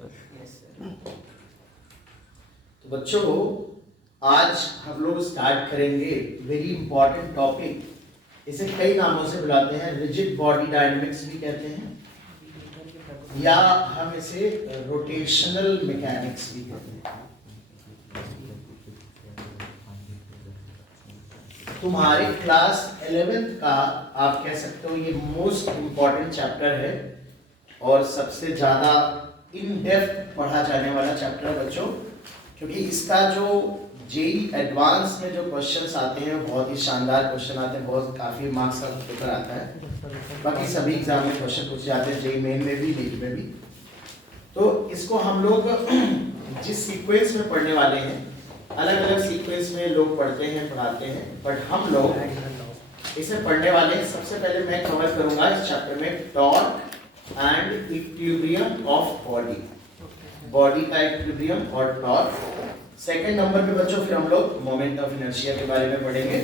तो बच्चों आज हम लोग स्टार्ट करेंगे वेरी इंपॉर्टेंट टॉपिक। इसे कई नामों से बुलाते हैं, रिजिड बॉडी डायनेमिक्स भी कहते हैं या हम इसे रोटेशनल मैकेनिक्स भी कहते हैं। तुम्हारे क्लास 11th का आप कह सकते हो ये मोस्ट इम्पॉर्टेंट चैप्टर है और सबसे ज़्यादा इन डेप्थ पढ़ा जाने वाला चैप्टर है बच्चों, क्योंकि इसका जो जेईई एडवांस में जो क्वेश्चंस आते हैं बहुत ही शानदार क्वेश्चन आते हैं, बहुत काफ़ी मार्क्स का पेपर आता है। बाकी सभी एग्जाम में क्वेश्चन पूछे जाते हैं, जेईई मेन में भी, नीट में भी। तो इसको हम लोग जिस सीक्वेंस में पढ़ने वाले हैं, अलग अलग सीक्वेंस में लोग पढ़ते हैं, पढ़ाते हैं, बट हम लोग इसे पढ़ने वाले हैं। सबसे पहले मैं कवर करूंगा इस चैप्टर में torque and equilibrium of body, body का इक्विलिब्रियम और टॉर्क। सेकंड नंबर पे बच्चों फिर हम लोग मोमेंट ऑफ इनर्शिया के बारे में पढ़ेंगे।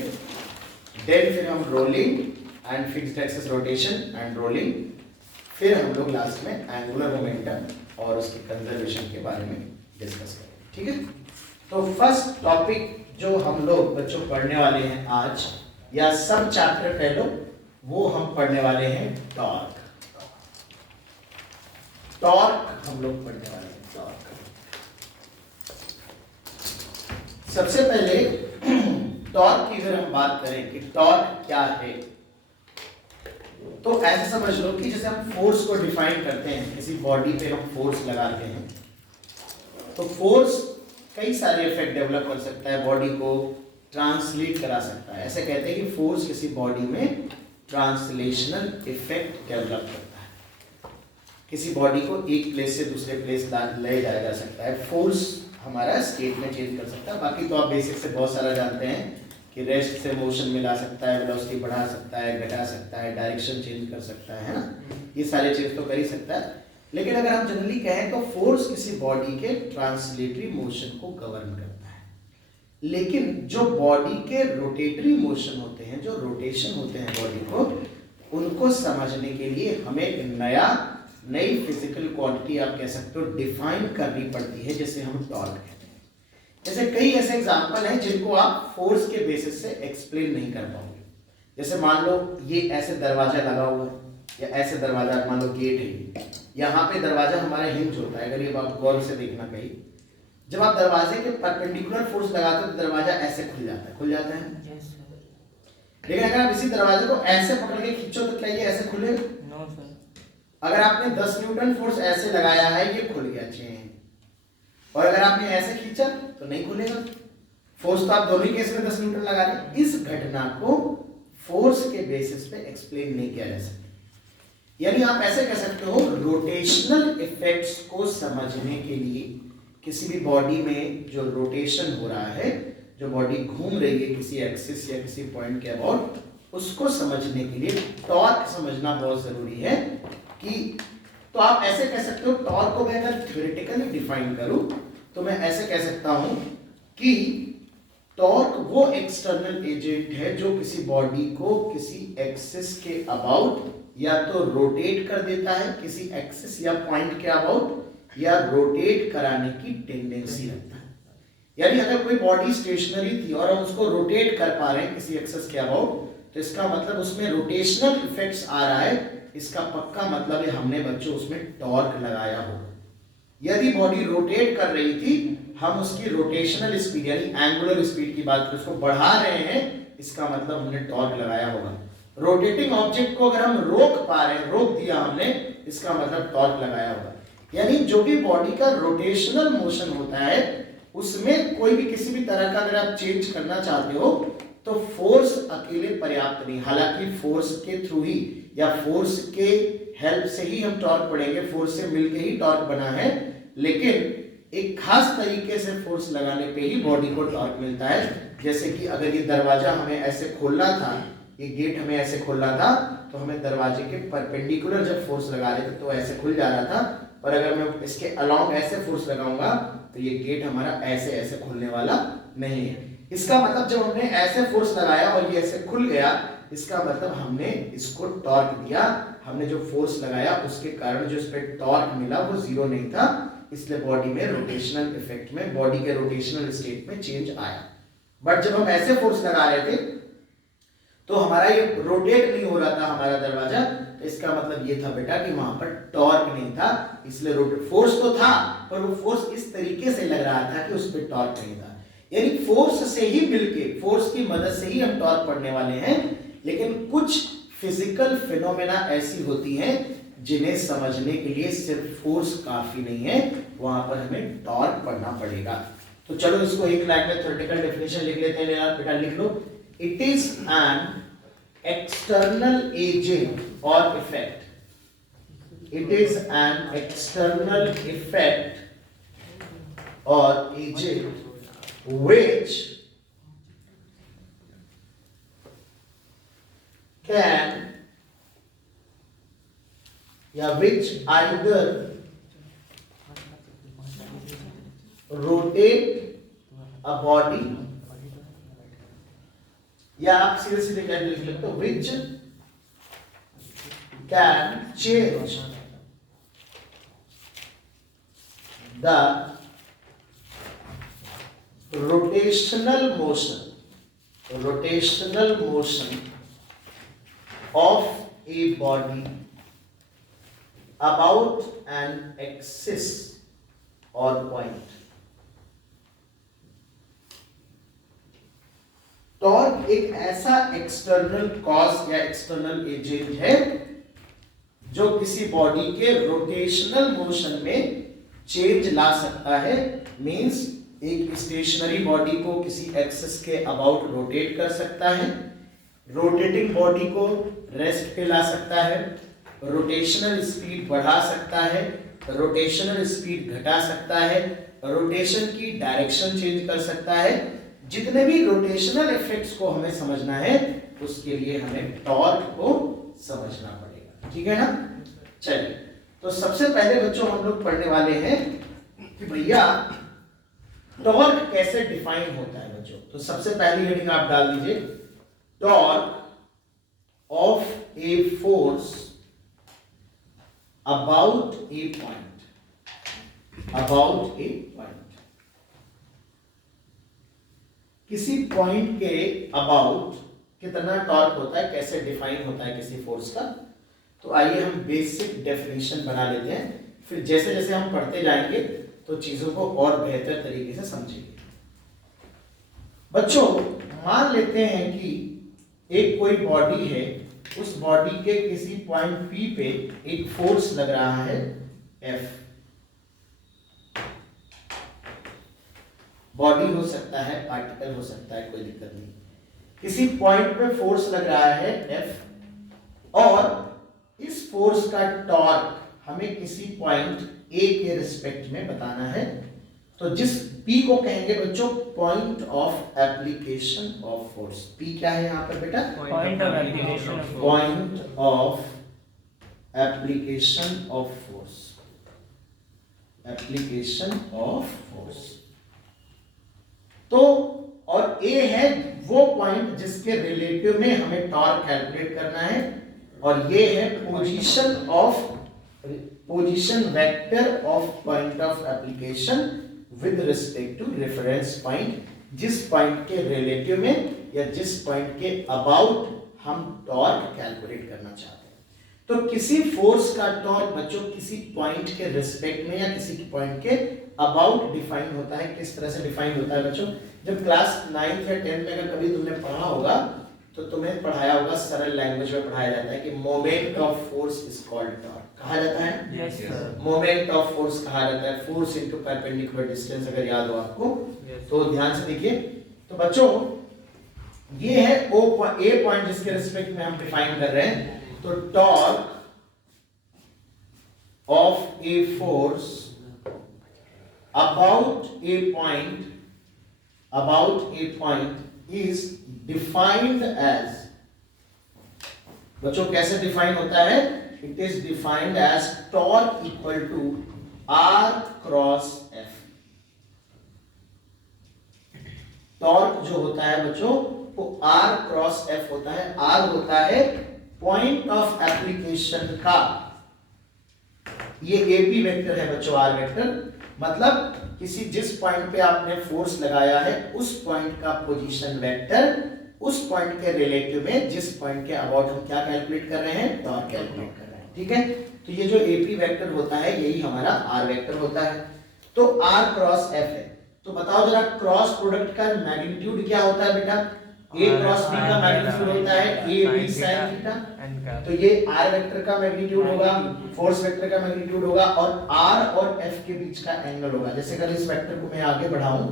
देन फिर हम rolling and fixed axis rotation and rolling, फिर हम लोग लास्ट में एंगुलर मोमेंटम और उसके कंजर्वेशन के बारे में डिस्कस करेंगे। ठीक है, तो फर्स्ट टॉपिक जो हम लोग बच्चों पढ़ने वाले हैं आज, या सब चैप्टर कह लो, वो हम पढ़ने वाले हैं टॉर्क। टॉर्क हम लोग पढ़ने वाले हैं, टॉर्क। सबसे पहले टॉर्क की अगर हम बात करें कि टॉर्क क्या है, तो ऐसे समझ लो कि जैसे हम फोर्स को डिफाइन करते हैं, किसी बॉडी पे हम फोर्स लगाते हैं, तो फोर्स कई सारे इफेक्ट डेवलप कर सकता है, बॉडी को ट्रांसलेट करा सकता है। ऐसे कहते हैं कि फोर्स किसी बॉडी में ट्रांसलेशनल इफेक्ट डेवलप करता है, किसी बॉडी को एक प्लेस से दूसरे प्लेस ले जाया जा सकता है। फोर्स हमारा स्टेट में चेंज कर सकता है। बाकी तो आप बेसिक से बहुत सारा जानते हैं कि रेस्ट से मोशन में ला सकता है, वेलोसिटी बढ़ा सकता है, घटा सकता है, डायरेक्शन चेंज कर सकता है ना, ये सारे चीज तो कर ही सकता है। लेकिन अगर हम जनरली कहें तो फोर्स किसी बॉडी के ट्रांसलेटरी मोशन को गवर्न करता है। लेकिन जो बॉडी के रोटेटरी मोशन होते हैं, जो रोटेशन होते हैं बॉडी को, उनको समझने के लिए हमें एक नई फिजिकल क्वांटिटी आप कह सकते हो डिफाइन करनी पड़ती है, जिसे हम टॉर्क कहते हैं। जैसे कई ऐसे एग्जांपल हैं जिनको आप फोर्स के बेसिस से एक्सप्लेन नहीं कर पाओगे। जैसे मान लो ये ऐसे दरवाजा लगा हुआ है, या ऐसे दरवाजा, मान लो गेट है, यहाँ पे दरवाजा हमारा हिंज होता है। अगर ये आप गौर से देखना, कहीं जब आप दरवाजे के परपेंडिकुलर फोर्स लगाते हो तो दरवाजा ऐसे खुल जाता है, खुल जाता है। लेकिन अगर आप इसी दरवाजे को ऐसे पकड़ के खींचो तो क्या ये ऐसे खुलेगा? No sir. अगर आपने 10 न्यूटन फोर्स ऐसे लगाया है, ये खुल गया चेन, और अगर आपने ऐसे खींचा तो नहीं खुलेगा। फोर्स तो आप दोनों केस में 10 न्यूटन लगा रहे। इस घटना को फोर्स के बेसिस पे एक्सप्लेन नहीं किया जा सकता। यानी आप ऐसे कह सकते हो, रोटेशनल इफेक्ट्स को समझने के लिए किसी भी बॉडी में जो रोटेशन हो रहा है, जो बॉडी घूम रही है किसी एक्सिस या किसी पॉइंट के अबाउट, उसको समझने के लिए टॉर्क समझना बहुत जरूरी है। कि तो आप ऐसे कह सकते हो, टॉर्क को मैं अगर थ्योरेटिकली डिफाइन करूं तो मैं ऐसे कह सकता हूं कि टॉर्क वो एक्सटर्नल एजेंट है जो किसी बॉडी को किसी एक्सिस के अबाउट या तो रोटेट कर देता है, किसी एक्सिस या पॉइंट के अबाउट, या रोटेट कराने की टेंडेंसी रखता है। यानी अगर कोई बॉडी स्टेशनरी थी और हम उसको रोटेट कर पा रहे हैं किसी एक्सिस के अबाउट, तो इसका मतलब उसमें रोटेशनल इफेक्ट्स आ रहा है। इसका पक्का मतलब है हमने बच्चों उसमें टॉर्क लगाया होगा। यदि बॉडी रोटेट कर रही थी, हम उसकी रोटेशनल स्पीड यानी एंगुलर स्पीड की बात करें, उसको बढ़ा रहे हैं, इसका मतलब हमने टॉर्क लगाया होगा। रोटेटिंग ऑब्जेक्ट को अगर हम रोक पा रहे हैं, रोक दिया हमने, इसका मतलब टॉर्क लगाया होगा। यानी जो भी बॉडी का रोटेशनल मोशन होता है, उसमें कोई भी किसी भी तरह का अगर आप चेंज करना चाहते हो तो फोर्स अकेले पर्याप्त नहीं। हालांकि फोर्स के थ्रू ही या फोर्स के हेल्प से ही हम टॉर्क पढ़ेंगे, फोर्स से मिलके ही टॉर्क बना है, लेकिन एक खास तरीके से फोर्स लगाने पे ही बॉडी को टॉर्क मिलता है। जैसे कि अगर ये दरवाजा हमें ऐसे खोलना था, ये गेट हमें ऐसे खोलना था, तो हमें दरवाजे के परपेंडिकुलर जब फोर्स लगा रहे थे तो ऐसे खुल जा रहा था, और अगर मैं इसके अलोंग ऐसे फोर्स लगाऊंगा तो ये गेट हमारा ऐसे ऐसे खुलने वाला नहीं है। इसका मतलब जब हमने ऐसे फोर्स लगाया और ये ऐसे खुल गया, इसका मतलब हमने इसको टॉर्क दिया। हमने जो फोर्स लगाया उसके कारण जो इस पे टॉर्क मिला वो जीरो नहीं था, इसलिए बॉडी में रोटेशनल इफेक्ट में, बॉडी के रोटेशनल स्टेट में चेंज आया। बट जब हम ऐसे फोर्स लगा रहे थे तो हमारा ये रोटेट नहीं हो रहा था हमारा दरवाजा, तो इसका मतलब ये था बेटा कि वहां पर टॉर्क नहीं था, इसलिए रोटेट फोर्स तो था पर वो फोर्स इस तरीके से लग रहा था कि उस पर टॉर्क नहीं था। यानी फोर्स से ही मिलके, फोर्स की मदद से ही हम टॉर्क पढ़ने वाले हैं। लेकिन कुछ फिजिकल फिनोमेना ऐसी होती हैं जिन्हें समझने के लिए सिर्फ फोर्स काफी नहीं है, वहां पर हमें टॉर्क पढ़ना पड़ेगा। तो चलो इसको एक लाइन में थ्योरेटिकल डेफिनेशन लिख लेते हैं। बेटा लिख लो, it is an external agent और effect, it is an external effect और agent which can which either rotate a body, या आप सीधे सीधे क्या लिख लेते हो, which can change the rotational motion of a body about an axis or point. Torque एक ऐसा एक्सटर्नल कॉज या एक्सटर्नल एजेंट है जो किसी बॉडी के रोटेशनल मोशन में चेंज ला सकता है। मींस एक स्टेशनरी बॉडी को किसी एक्सिस के अबाउट रोटेट कर सकता है, रोटेटिंग बॉडी को रेस्ट पे ला सकता है, रोटेशनल स्पीड बढ़ा सकता है, रोटेशनल स्पीड घटा सकता है, रोटेशन की डायरेक्शन चेंज कर सकता है। जितने भी रोटेशनल इफेक्ट्स को हमें समझना है उसके लिए हमें टॉर्क को समझना पड़ेगा, ठीक है ना। चलिए, तो सबसे पहले बच्चों हम लोग पढ़ने वाले हैं कि भैया टॉर्क कैसे डिफाइन होता है बच्चों। तो सबसे पहली हेडिंग आप डाल दीजिए, torque of a force about A point, about A point. किसी पॉइंट के अबाउट कितना टॉर्क होता है, कैसे डिफाइन होता है किसी फोर्स का। तो आइए हम बेसिक डेफिनेशन बना लेते हैं, फिर जैसे जैसे हम पढ़ते जाएंगे तो चीजों को और बेहतर तरीके से समझेंगे। बच्चों मान लेते हैं कि एक कोई बॉडी है, उस बॉडी के किसी पॉइंट P पे एक फोर्स लग रहा है F। बॉडी हो सकता है, पार्टिकल हो सकता है, कोई दिक्कत नहीं। किसी पॉइंट पे फोर्स लग रहा है F और इस फोर्स का टॉर्क हमें किसी पॉइंट A के रिस्पेक्ट में बताना है। तो जिस P को कहेंगे बच्चों point of application of force. P क्या है यहाँ पर बेटा, point of application of point of application of force, application of force. तो और A है वो पॉइंट जिसके रिलेटिव में हमें टॉर्क कैलकुलेट करना है, और ये है position vector of point of application with respect to reference point, जिस पॉइंट के रिलेटिव में या जिस पॉइंट के अबाउट हम टॉर्क कैलकुलेट करना चाहते हैं। तो किसी फोर्स का टॉर्क बच्चों किसी पॉइंट के रिस्पेक्ट में या किसी पॉइंट के अबाउट डिफाइन होता है। किस तरह से डिफाइन होता है बच्चों, जब क्लास 9th या 10th में अगर कभी तुमने पढ़ा होगा तो तुम्हें पढ़ाया होगा, सरल लैंग्वेज में पढ़ाया जाता है कि moment of force is called torque. कहा जाता है yes sir, moment of force कहा जाता है, फोर्स इनटू परपेंडिकुलर डिस्टेंस, अगर याद हो आपको तो ध्यान से देखिए। तो बच्चों ये है ए पॉइंट जिसके रिस्पेक्ट में हम डिफाइन कर रहे हैं। तो torque of a force about a point is defined as, बच्चों कैसे डिफाइन होता है, it is defined as torque equal to R cross F। Torque जो होता है बच्चों वो R क्रॉस F होता है। R होता है पॉइंट ऑफ एप्लीकेशन का, ये AP वेक्टर है बच्चों, R वेक्टर, मतलब किसी जिस पॉइंट पे आपने फोर्स लगाया है उस पॉइंट का पोजीशन वेक्टर उस पॉइंट के रिलेटिव में जिस पॉइंट के अबाउट हम क्या कैलकुलेट कर रहे हैं, टॉर्क कैलकुलेट कर रहे हैं। ठीक है, तो ये जो एपी वेक्टर होता है यही हमारा आर वेक्टर होता है। तो आर क्रॉस एफ है, तो बताओ जरा क्रॉस प्रोडक्ट का मैग्नीट्यूड क्या होता है बेटा? ए क्रॉस बी का मैग्नीट्यूड होता है ए बी sin थीटा, तो ये आर वेक्टर का मैग्नीट्यूड होगा, फोर्स वेक्टर का मैग्नीट्यूड होगा और आर और एफ के बीच का एंगल होगा। जैसे अगर इस वेक्टर को मैं आगे बढ़ाऊं,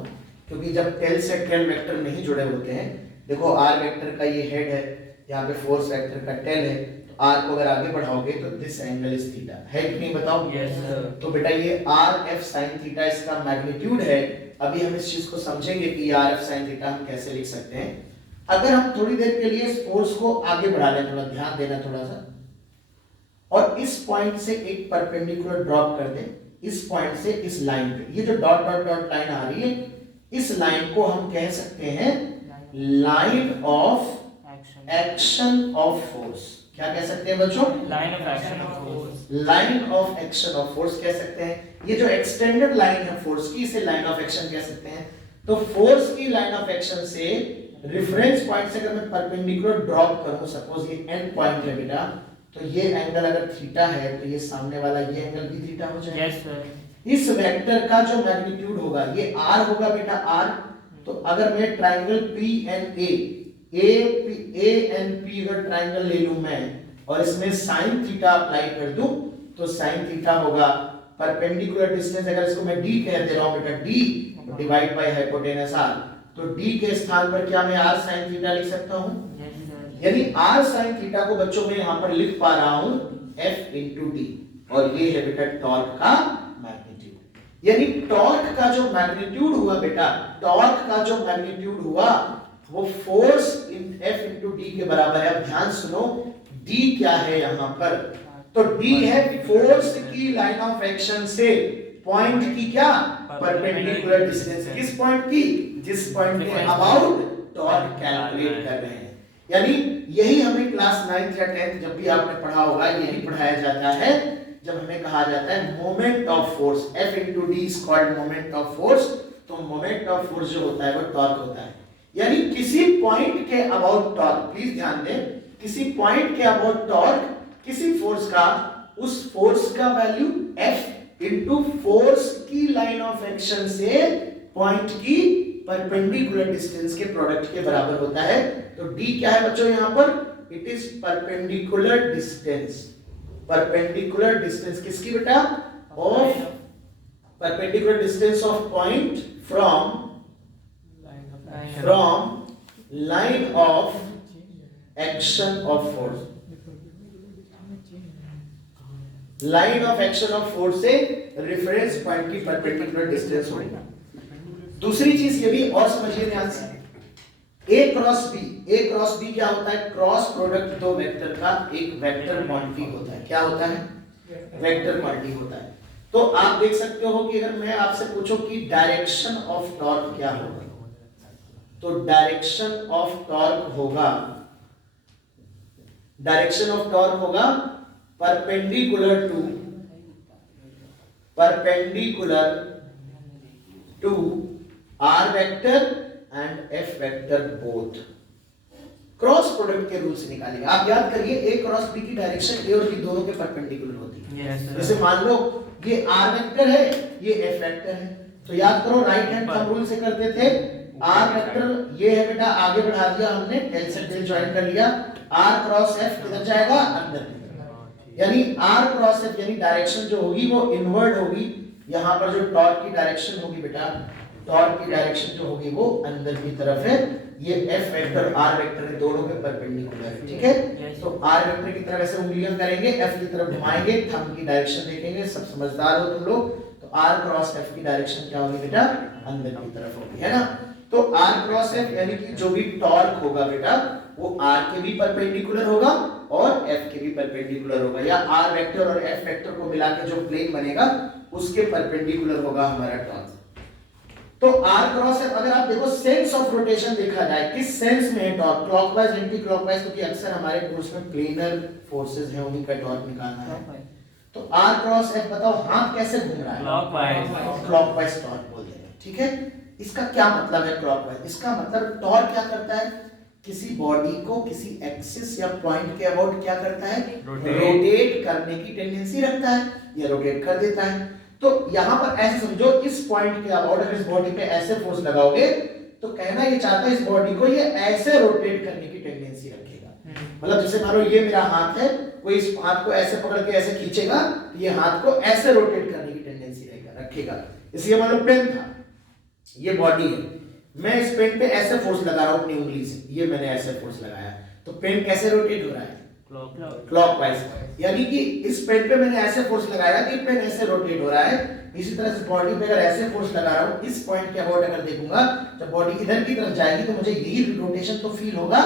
क्योंकि जब टेल से टेल वेक्टर नहीं जुड़े होते हैं, देखो आर वेक्टर का ये हेड है, यहाँ पे फोर्स वेक्टर का टेल है, तो आर को अगर आगे बढ़ाओगे तो दिस एंगल इज थीटा, है कि नहीं बताओ? Yes, sir. तो बेटा ये आर एफ sin थीटा इसका मैग्नीट्यूड है। अभी हम इस चीज को समझेंगे कि आर एफ sin थीटा हम कैसे लिख सकते हैं। अगर हम थोड़ी देर के लिए इस फोर्स को आगे बढ़ा लें, थोड़ा ध्यान देना थोड़ा सा, और इस पॉइंट से एक परपेंडिकुलर ड्रॉप कर दें, इस पॉइंट से इस लाइन पे, ये जो डॉट डॉट डॉट लाइन आ रही है, इस लाइन को हम कह सकते हैं line of action of force. क्या कह सकते हैं बच्चों? Line of action of force. Line of action of force कह सकते हैं। ये जो एक्सटेंडेड लाइन है फोर्स की, इसे लाइन ऑफ एक्शन कह सकते हैं। तो फोर्स की लाइन ऑफ एक्शन से रेफरेंस पॉइंट से अगर मैं परपेंडिकुलर ड्रॉप करूं, सपोज ये एंड पॉइंट है बेटा, तो ये एंगल अगर थीटा है तो ये सामने वाला ये एंगल भी थीटा हो जाएगा। Yes sir. इस वेक्टर का जो मैग्नीट्यूड होगा ये आर होगा बेटा, आर। तो अगर मैं triangle P and A and P अगर ट्राइंगल ले लूं मैं और इसमें sin थीटा अप्लाई कर दूं, तो sin थीटा होगा परपेंडिकुलर डिस्टेंस, अगर इसको मैं d कह दे रहा हूं बेटा, d divide by hypotenuse r, तो d के स्थान पर क्या मैं r sin थीटा लिख सकता हूं? यानी r sin थीटा को बच्चों में यहां पर लिख पा रहा हूं f into d, और ये है बेटा टॉर्क का मैग्नीट्यूड। यानी टॉर्क का जो मैग्नीट्यूड हुआ बेटा, टॉर्क का जो मैग्नीट्यूड हुआ वो force in F into D के बराबर है। अब ध्यान सुनो, D क्या है यहाँ पर? तो D है फोर्स की लाइन ऑफ एक्शन से पॉइंट की क्या परपेंडिकुलर डिस्टेंस। किस पॉइंट की? जिस पॉइंट के अबाउट टॉर्क कैलकुलेट कर रहे हैं। यानी यही हमें क्लास 9th या 10th जब भी आपने पढ़ा होगा, यही पढ़ाया जाता है जब हमें कहा जाता है moment of force. F into D is called moment of force. तो मोमेंट ऑफ फोर्स जो होता है वो टॉर्क होता है। यानी किसी पॉइंट के अबाउट टॉर्क, प्लीज ध्यान दें, किसी पॉइंट के अबाउट टॉर्क किसी फोर्स का, उस फोर्स का वैल्यू F इनटू फोर्स की लाइन ऑफ एक्शन से पॉइंट की परपेंडिकुलर डिस्टेंस के प्रोडक्ट के बराबर होता है। तो D क्या है बच्चों यहां पर? It is perpendicular distance. Perpendicular distance किसकी बेटा? Of perpendicular distance of point from line of action of force। Line of action of force से रेफरेंस पॉइंट की परपेंडिकुलर डिस्टेंस होगी। दूसरी चीज ये भी और समझिए ध्यान से, A cross B, A cross B क्या होता है? क्रॉस प्रोडक्ट दो वेक्टर का एक वेक्टर क्वांटिटी होता है। क्या होता है? वेक्टर क्वांटिटी होता है। तो आप देख सकते हो कि अगर मैं आपसे पूछूं कि डायरेक्शन ऑफ टॉर्क क्या होगा, तो डायरेक्शन ऑफ टॉर्क होगा, डायरेक्शन ऑफ टॉर्क होगा perpendicular to R vector and F vector both. Cross product के रूल से निकालेंगे। आप याद करिए ए क्रॉस बी की डायरेक्शन ए और बी दोनों के परपेंडिकुलर होती है। जैसे मान लो ये आर वेक्टर है, ये एफ वेक्टर है, तो याद करो राइट हैंड थंब रूल से करते थे। आर वेक्टर ये है बेटा, आगे बढ़ा दिया हमने, टेल से टेल ज्वाइन कर लिया, आर क्रॉस एफ किधर जाएगा? अंदर की तरफ। यानी आर क्रॉस एफ यानी डायरेक्शन जो होगी वो इनवर्ड होगी। यहाँ पर जो टॉर्क की डायरेक्शन होगी बेटा, टॉर्क की डायरेक्शन जो होगी वो अंदर की तरफ है। ये एफ वेक्टर आर वेक्टर के दोनों के परपेंडिकुलर है। ठीक है, तो आर वेक्टर की तरफ ऐसे उंगलियां करेंगे, एफ की तरफ घुमाएंगे, थंब की डायरेक्शन देखेंगे। सब समझदार हो तुम लोग। तो आर क्रॉस एफ की डायरेक्शन क्या होगी बेटा? अंदर की तरफ होगी, है ना। तो आर क्रॉस एफ यानी कि जो भी टॉर्क होगा बेटा वो आर के भी परपेंडिकुलर होगा और एफ के भी परपेंडिकुलर होगा, या आर वेक्टर और एफ वेक्टर को मिला के जो प्लेन बनेगा उसके परपेंडिकुलर होगा हमारा टॉर्क। तो आर क्रॉस एफ, अगर आप देखो सेंस ऑफ रोटेशन देखा जाए, किस सेंस में है टॉर्क? क्लॉकवाइज एंटी क्लॉकवाइज, क्योंकि अक्सर हमारे कोर्स में प्लेनर फोर्सेस हैं, उन्हीं का टॉर्क निकालना है। तो आर क्रॉस एफ बताओ हाथ कैसे घूम रहा है? Clockwise. क्लॉकवाइज टॉर्क बोल देंगे, ठीक है। इसका क्या मतलब है क्लॉकवाइज? इसका मतलब टॉर्क क्या करता है? किसी बॉडी को किसी एक्सिस या पॉइंट के अबाउट क्या करता है? रोटेट करने की टेंडेंसी रखता है या रोटेट कर देता है। तो यहां पर ऐसे समझो, इस पॉइंट के अबाउट अगर इस बॉडी पे ऐसे फोर्स लगाओगे तो कहना ये चाहता है इस बॉडी को ये ऐसे रोटेट करने की टेंडेंसी रखेगा। मतलब जैसे मान लो ये मेरा हाथ है, कोई इस हाथ को ऐसे पकड़ के ऐसे खींचेगा, ये हाथ को ऐसे रोटेट करने की टेंडेंसी रखेगा। इसलिए मान लो पेन था, ये बॉडी है, मैं इस पेन पे ऐसे फोर्स लगा रहा हूं अपनी उंगली से, ये मैंने ऐसे फोर्स लगाया, तो पेन कैसे रोटेट हो रहा है? क्लॉकवाइज। यानी कि इस पेन पे मैंने ऐसे फोर्स लगाया कि पेन ऐसे रोटेट हो रहा है। इसी तरह से बॉडी पे अगर ऐसे फोर्स लगा रहा हूं, इस पॉइंट के अबाउट अगर देखूंगा, जब बॉडी इधर की तरफ जाएगी तो मुझे यही रोटेशन तो फील होगा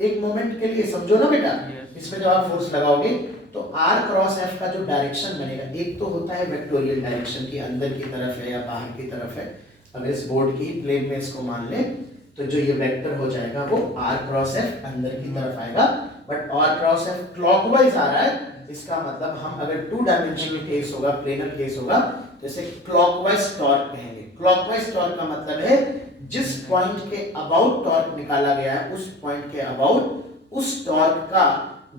एक मोमेंट के लिए, समझो ना बेटा। इस पे जब आप फोर्स लगाओगे तो आर क्रॉस एफ का जो डायरेक्शन बनेगा, एक तो होता है वेक्टोरियल डायरेक्शन की अंदर की तरफ है या बाहर की तरफ है। अगर इस बोर्ड की प्लेन में इसको मान ले तो जो ये वेक्टर हो जाएगा वो आर क्रॉस एफ अंदर की तरफ आएगा। But R cross F clockwise आ रहा है, इसका मतलब हम अगर टू डायमेंशनल केस होगा, प्लेनर केस होगा, तो इसे क्लॉकवाइज टॉर्क कहेंगे। क्लॉकवाइज टॉर्क का मतलब है जिस पॉइंट के अबाउट टॉर्क निकाला गया है, उस पॉइंट के अबाउट उस टॉर्क का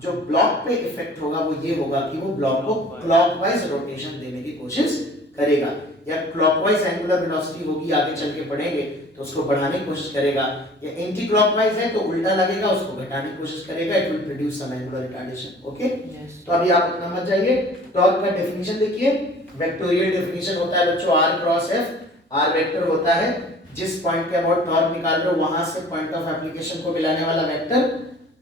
जो ब्लॉक पे इफेक्ट होगा वो ये होगा कि वो ब्लॉक को क्लॉकवाइज रोटेशन देने की कोशिश करेगा, या क्लॉकवाइज एंगुलर वेलोसिटी होगी, आगे चल के पढ़ेंगे तो उसको बढ़ाने की कोशिश करेगा, या एंटी क्लॉकवाइज है तो उल्टा लगेगा, उसको घटाने की कोशिश करेगा, it will produce some angular retardation. Okay, तो अभी आप अपना मत जाइए, टॉर्क का डेफिनेशन देखिए। वेक्टोरियल डेफिनेशन होता है बच्चों R cross F. R vector होता है जिस पॉइंट के अबाउट टॉर्क निकाल रहे हो वहां से पॉइंट ऑफ एप्लीकेशन को मिलाने वाला वेक्टर,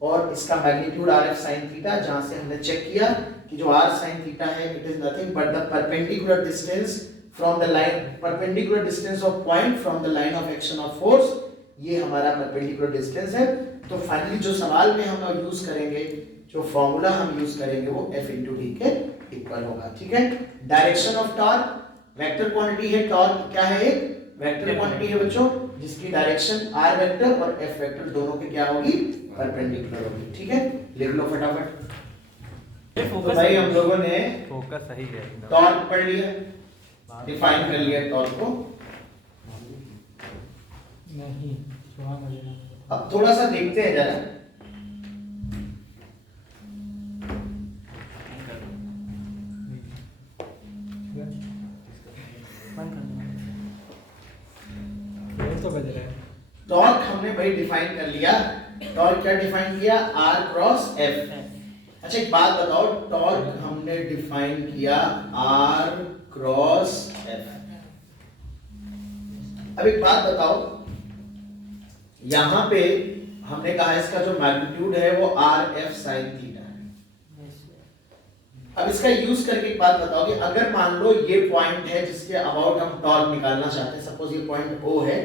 और इसका magnitude R F sine theta, जहां से हमने चेक किया कि जो आर साइन थीटा है it is nothing but the perpendicular distance from the line, perpendicular distance of point from the line of action of force, ये हमारा परपेंडिकुलर डिस्टेंस है। तो फाइनली जो सवाल में हम यूज करेंगे, जो फॉर्मूला हम यूज करेंगे वो F into D के इक्वल होगा, ठीक है। Direction of torque, vector quantity है टॉर्क, क्या है? एक वेक्टर क्वांटिटी है बच्चों जिसकी डायरेक्शन r वेक्टर और f वेक्टर दोनों के क्या होगी? परपेंडिकुलर होगी, ठीक है। लिख लो फटाफट। तो भाई हम लोगों ने फोकस सही है, टॉर्क पढ़ लिया, डिफाइन कर लिया टॉर्क को। नहीं, अब थोड़ा सा देखते हैं जरा, तो बज रहा है। टॉर्क हमने भाई डिफाइन कर लिया। टॉर्क क्या डिफाइन किया? r cross f। अच्छा एक बात बताओ, टॉर्क हमने डिफाइन किया r क्रॉस f। अब एक बात बताओ, यहां पे हमने कहा इसका जो मैग्नीट्यूड है वो आर एफ साइन थीटा है। अब इसका यूज करके एक बात बताओ कि अगर मान लो ये पॉइंट है जिसके अबाउट हम टॉर्क निकालना चाहते हैं, सपोज ये पॉइंट O है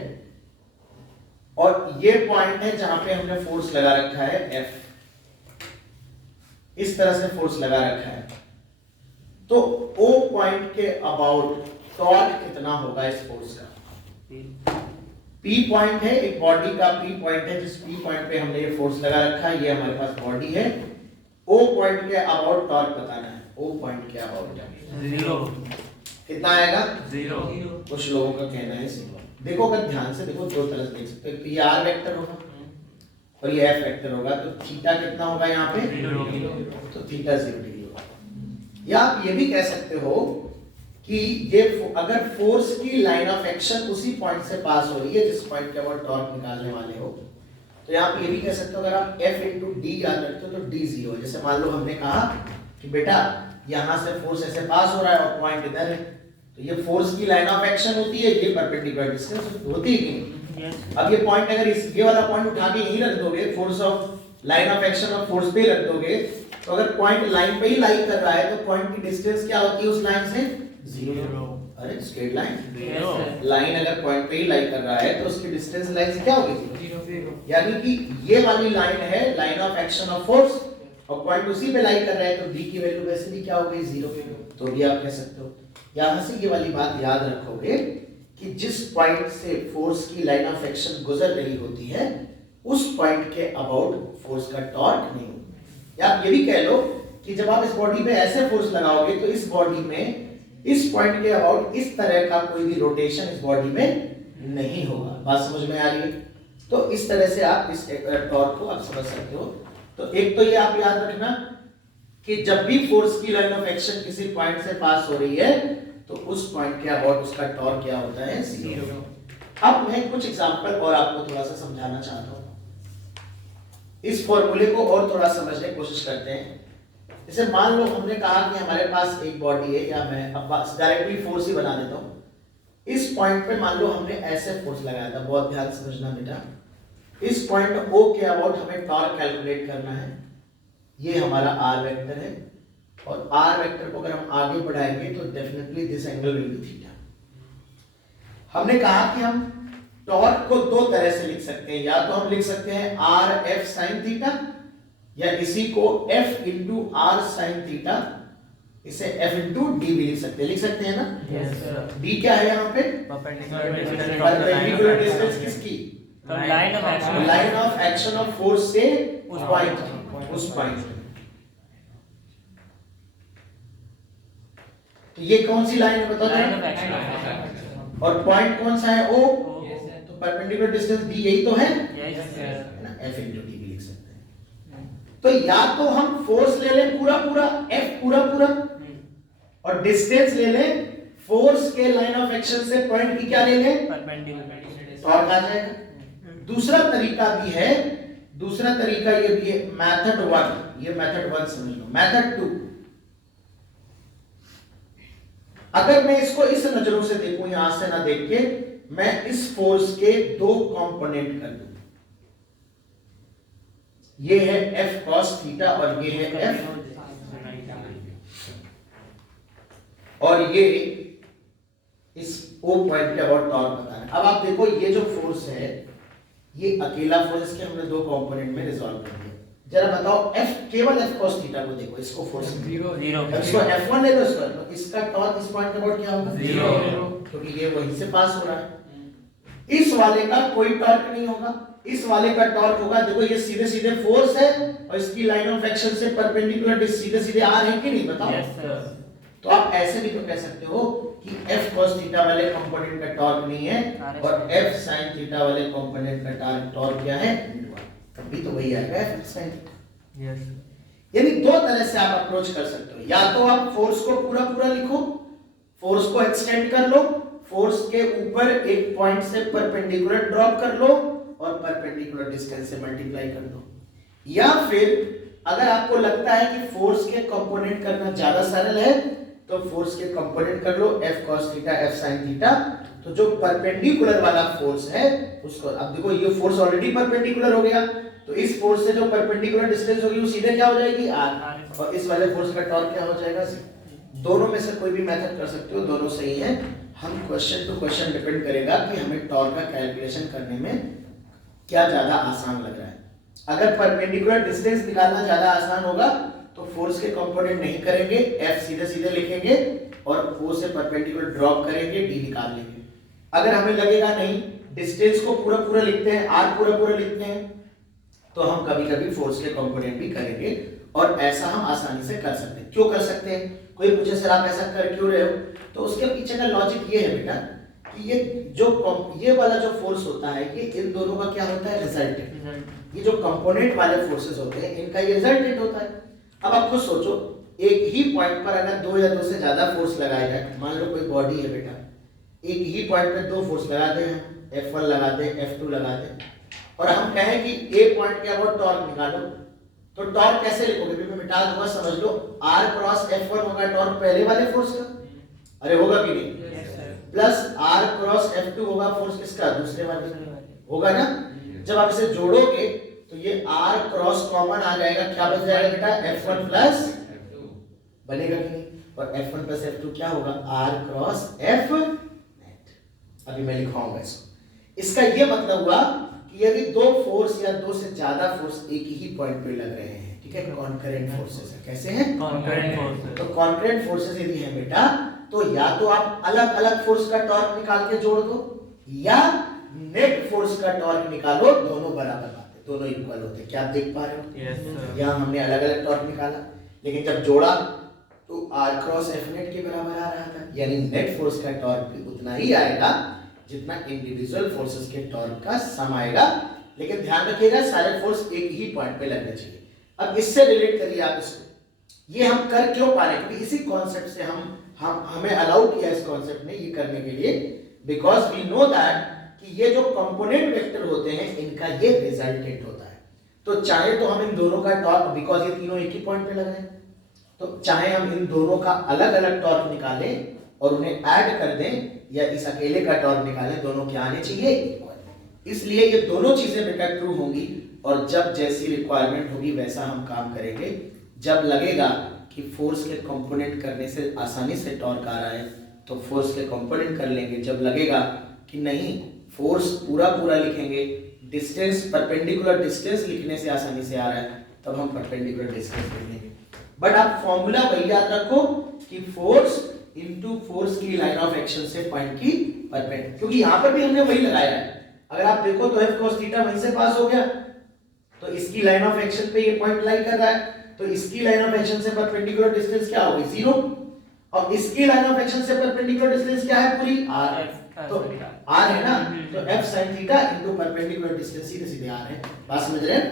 और ये पॉइंट है जहां पे हमने फोर्स लगा रखा है F, इस तरह से फोर्स लगा रखा है, तो O पॉइंट के अबाउट टॉर्क कितना होगा इस फोर्स का? P पॉइंट है, एक बॉडी का P पॉइंट है, जिस P पॉइंट पे हमने ये फोर्स लगा रखा है, ये हमारे पास बॉडी है। O पॉइंट के अबाउट टॉर्क बताना है, O पॉइंट के अबाउट 0 कितना आएगा? 0। कुछ लोगों का कहना है 0। देखो अगर ध्यान से देखो, दो तरह से देख सकते हो, ये R वेक्टर होगा और ये F वेक्टर होगा, तो थीटा कितना होगा यहाँ पे? 0। तो थीटा 0 डिग्री होगा। या आप ये भी कह सकते हो कि ये अगर फोर्स की लाइन ऑफ एक्शन उसी पॉइंट से पास हो रही है जिस पॉइंट के अबाउट टॉर्क निकालने वाले हो, तो यहाँ पे ये भी कह सकते हो, अगर आप F into D याद रखते हो तो D 0 है। जैसे मान लो हमने कहा कि बेटा यहाँ से फोर्स ऐसे पास हो रहा है और पॉइंट इधर है, तो ये फोर्स की लाइन ऑफ एक्शन होती है, ये परपेंडिकुलर डिस्टेंस होती है कि नहीं? अब ये पॉइंट अगर इस ये वाला पॉइंट उठा के यहीं रख दोगे, force of line of action of force पे रख दोगे, तो अगर पॉइंट लाइन पे ही लाई कर रहा है तो पॉइंट की डिस्टेंस क्या होती है उस लाइन से? 0। अरे स्ट्रेट लाइन, लाइन अगर पॉइंट पे ही लाई कर रहा है तो उसकी डिस्टेंस लाइन से क्या होगी? 0। यानी कि ये वाली लाइन है line of action of force और पॉइंट उसी पे लाई कर रहा है, तो D की वैल्यू वैसे भी क्या हो गई? 0। तो भी आप कह सकते हो। यहां से ये वाली बात याद रखोगे कि जिस पॉइंट से फोर्स की लाइन ऑफ एक्शन गुजर रही होती है उस पॉइंट के अबाउट फोर्स का टॉर्क नहीं होगा। या आप ये भी कह लो कि जब आप इस बॉडी पे ऐसे फोर्स लगाओगे तो इस बॉडी में इस पॉइंट के अबाउट इस तरह का कोई भी रोटेशन इस बॉडी में नहीं होगा। बात समझ में आ रही है? तो इस तरह से आप इस टॉर्क को आप समझ सकते हो। तो एक तो ये आप याद रखना कि जब भी फोर्स की लाइन ऑफ एक्शन किसी पॉइंट से पास हो रही है तो उस पॉइंट के अबाउट उसका टॉर्क क्या होता है? जीरो। अब मैं कुछ एग्जांपल और आपको थोड़ा सा समझाना चाहता हूं। इस फॉर्मूले को और थोड़ा समझने की कोशिश करते हैं। जैसे मान लो हमने कहा कि हमारे पास एक बॉडी है, या मैं अब डायरेक्टली फोर्स ही बना देता हूं। इस पॉइंट पे मान लो हमने ऐसे फोर्स लगाया था, बहुत ध्यान से समझना बेटा। इस पॉइंट O के अबाउट हमें टॉर्क कैलकुलेट करना है। ये हमारा R वेक्टर है और R वेक्टर को अगर हम आगे बढ़ाएंगे तो definitely this angle will be theta. हमने कहा कि हम टॉर्क को दो तरह से लिख सकते हैं, या तो हम लिख सकते हैं RF sin थीटा, या इसी को F into R sin theta, इसे F into D भी लिख सकते हैं ना? Yes sir. D क्या है यहाँ पे? परपेंडिकुलर डिस्टेंस किसकी? Line of action of force से उस पॉइंट। तो ये कौन सी लाइन है बताओ? और पॉइंट कौन सा है? O। तो परपेंडिकुलर डिस्टेंस D यही तो है ना? F into D भी लिख सकते हैं। तो या तो हम फोर्स ले लें पूरा F पूरा और डिस्टेंस ले लें फोर्स के लाइन ऑफ एक्शन से पॉइंट की क्या ले लें? टॉर्क आ जाएगा। दूसरा तरीका भी है, दूसरा तरीका ये भी है, मेथड 1। ये मेथड 1 समझ लो। मेथड 2, अगर मैं इसको इस नजरों से देखूं, यहां से ना देख के मैं इस फोर्स के दो कंपोनेंट कर दूं। ये है F cos थीटा और ये है F, और ये इस O पॉइंट के अबाउट टॉर्क बताना है। अब आप देखो ये जो फोर्स है ये अकेला फोर्स, इसके हमने दो कंपोनेंट में रिजॉल्व कर दिया। जरा बताओ F, केवल F cos थीटा को देखो, इसको फोर्स जीरो। इसको F1 ले लो, इसको तो इसका टॉर्क इस पॉइंट के अबाउट क्या होगा? जीरो, क्योंकि ये वहीं से पास हो रहा है। इस वाले का कोई टॉर्क नहीं होगा, इस वाले का टॉर्क होगा। देखो ये सीधे सीधे फोर्स है और इसकी लाइन ऑफ एक्शन से परपेंडिकुलर सीधे सीधे आ रहे हैं कि नहीं बताओ? Yes sir. तो आप ऐसे भी तो कह सकते हो कि F cos थीटा वाले कंपोनेंट का टॉर्क नहीं है और F sin थीटा वाले कंपोनेंट का टॉर्क क्या है? तभी तो वही आएगा F sin थीटा। यस। यानी दो तरह से आप अप्रोच कर सकते हो, या तो आप फोर्स को पूरा लिखो, फोर्स को एक्सटेंड कर लो, फोर्स के ऊपर एक पॉइंट से परपेंडिकुलर ड्रॉप कर लो और परपेंडिकुलर डिस्टेंस से मल्टीप्लाई कर दो। या फिर अगर आपको लगता है कि फोर्स के कंपोनेंट करना ज्यादा सरल है तो फोर्स के कंपोनेंट कर लो F cos theta F sin theta. तो जो परपेंडिकुलर वाला फोर्स है उसको, अब देखो ये फोर्स ऑलरेडी परपेंडिकुलर हो गया, तो इस फोर्स से जो परपेंडिकुलर डिस्टेंस होगी वो सीधे क्या हो जाएगी? R, और इस वाले फोर्स का टॉर्क क्या हो जाएगा? C। दोनों में से कोई भी मेथड कर सकते हो, दोनों सही है। हम क्वेश्चन टू क्वेश्चन डिपेंड करेगा कि हमें टॉर्क का कैलकुलेशन करने में क्या ज्यादा आसान लग रहा है। अगर परपेंडिकुलर डिस्टेंस निकालना ज्यादा आसान होगा तो फोर्स के कंपोनेंट नहीं करेंगे, F सीधे सीधे लिखेंगे और O से परपेंडिकुलर ड्रॉप करेंगे, D निकाल लेंगे। अगर हमें लगेगा नहीं डिस्टेंस को पूरा लिखते हैं, R पूरा लिखते हैं, तो हम कभी कभी फोर्स के कंपोनेंट भी करेंगे और ऐसा हम आसानी से कर सकते हैं। क्यों कर सकते हैं? कोई पूछे सर आप ऐसा कर क्यों रहे हो? तो उसके पीछे का लॉजिक ये है बेटा कि ये वाला जो फोर्स होता है ये इन दोनों का क्या होता है? रिजल्टेंट। ये जो कंपोनेंट वाले फोर्सेस होते हैं इनका ये रिजल्टेंट होता है। अब आप खुद सोचो, एक ही पॉइंट पर अगर दो या दो से ज्यादा फोर्स लगाया जाए, मान लो कोई बॉडी है बेटा, एक ही पॉइंट पे दो फोर्स लगा दे, F1 लगा दे, F2 लगा दे, और हम कहें कि A पॉइंट के अबाउट टॉर्क निकालो, तो टॉर्क कैसे लिखोगे? मैं मिटा दूंगा, समझ लो R क्रॉस F1 होगा टॉर्क पहले वाले फोर्स का, अरे होगा कि नहीं? प्लस R क्रॉस F2 होगा फोर्स किसका? दूसरे वाले, होगा ना? जब आप इसे जोड़ोगे तो ये R क्रॉस कॉमन आ जाएगा, क्या बच जाएगा बेटा? F1 प्लस बनेगा कि नहीं? और F1 प्लस F2 क्या होगा? R cross F net. अभी मैं लिखवाऊंगा इसको। इसका ये मतलब हुआ कि यदि दो फोर्स या दो से ज्यादा फोर्स एक ही पॉइंट पे लग रहे हैं, ठीक है, कॉन्करेंट फोर्सेस है। कैसे हैं? Concurrent forces. तो कॉन्करेंट फोर्सेस यदि है बेटा तो या तो आप अलग अलग फोर्स का टॉर्क निकाल के जोड़ दो, या नेट फोर्स का टॉर्क निकालो, दोनों बराबर आते, दोनों इक्वल होते। क्या आप देख पा रहे हो? Yes sir. यहाँ हमने अलग अलग टॉर्क निकाला, लेकिन जब जोड़ा तो r क्रॉस f नेट के बराबर आ रहा था, यानी नेट फोर्स का टॉर्क भी उतना ही आएगा जितना इंडिविजुअल फोर्सेस के टॉर्क का सम आएगा। लेकिन ध्यान रखिएगा सारे फोर्स एक ही पॉइंट पे लगने चाहिए। अब इससे रिलेट करिए आप इसको, ये हम कर क्यों पा रहे हैं, क्योंकि इसी कॉन्सेप्ट से हमें अलाउ किया इस कॉन्सेप्ट ने ये करने के लिए, बिकॉज वी नो दैट कि ये जो कंपोनेंट वेक्टर होते हैं इनका ये रिजल्टेंट होता है। तो चाहे तो हम इन दोनों का टॉर्क, बिकॉज ये तीनों एक ही पॉइंट पे लग रहे हैं, तो चाहे हम इन दोनों का अलग अलग टॉर्क निकालें और उन्हें ऐड कर दें, या इस अकेले का टॉर्क निकालें, दोनों क्या आने चाहिए इक्वल। इसलिए ये दोनों चीजें बेटा ट्रू होंगी, और जब जैसी रिक्वायरमेंट होगी वैसा हम काम करेंगे। जब लगेगा कि फोर्स के कंपोनेंट करने से आसानी से टॉर्क आ रहा है तो फोर्स के कंपोनेंट कर लेंगे, जब लगेगा कि नहीं फोर्स पूरा पूरा लिखेंगे, डिस्टेंस परपेंडिकुलर डिस्टेंस लिखने से आसानी से आ रहा है तब हम परपेंडिकुलर डिस्टेंस लिख लेंगे। बट आप फॉर्मूला वही याद रखो कि फोर्स इनटू फोर्स की लाइन ऑफ एक्शन से पॉइंट की परपेंडिकुलर, क्योंकि यहां पर भी हमने वही लगाया है। अगर आप देखो तो f cos थीटा वहीं से पास हो गया, तो इसकी लाइन ऑफ एक्शन पे ये पॉइंट लाई कर रहा है, तो इसकी लाइन ऑफ एक्शन से परपेंडिकुलर डिस्टेंस क्या होगी 0, और इसकी लाइन ऑफ एक्शन से परपेंडिकुलर डिस्टेंस क्या है पूरी r, तो r है ना, तो f sin theta into perpendicular distance सीधे सीधे r है। बात समझ रहे हैं?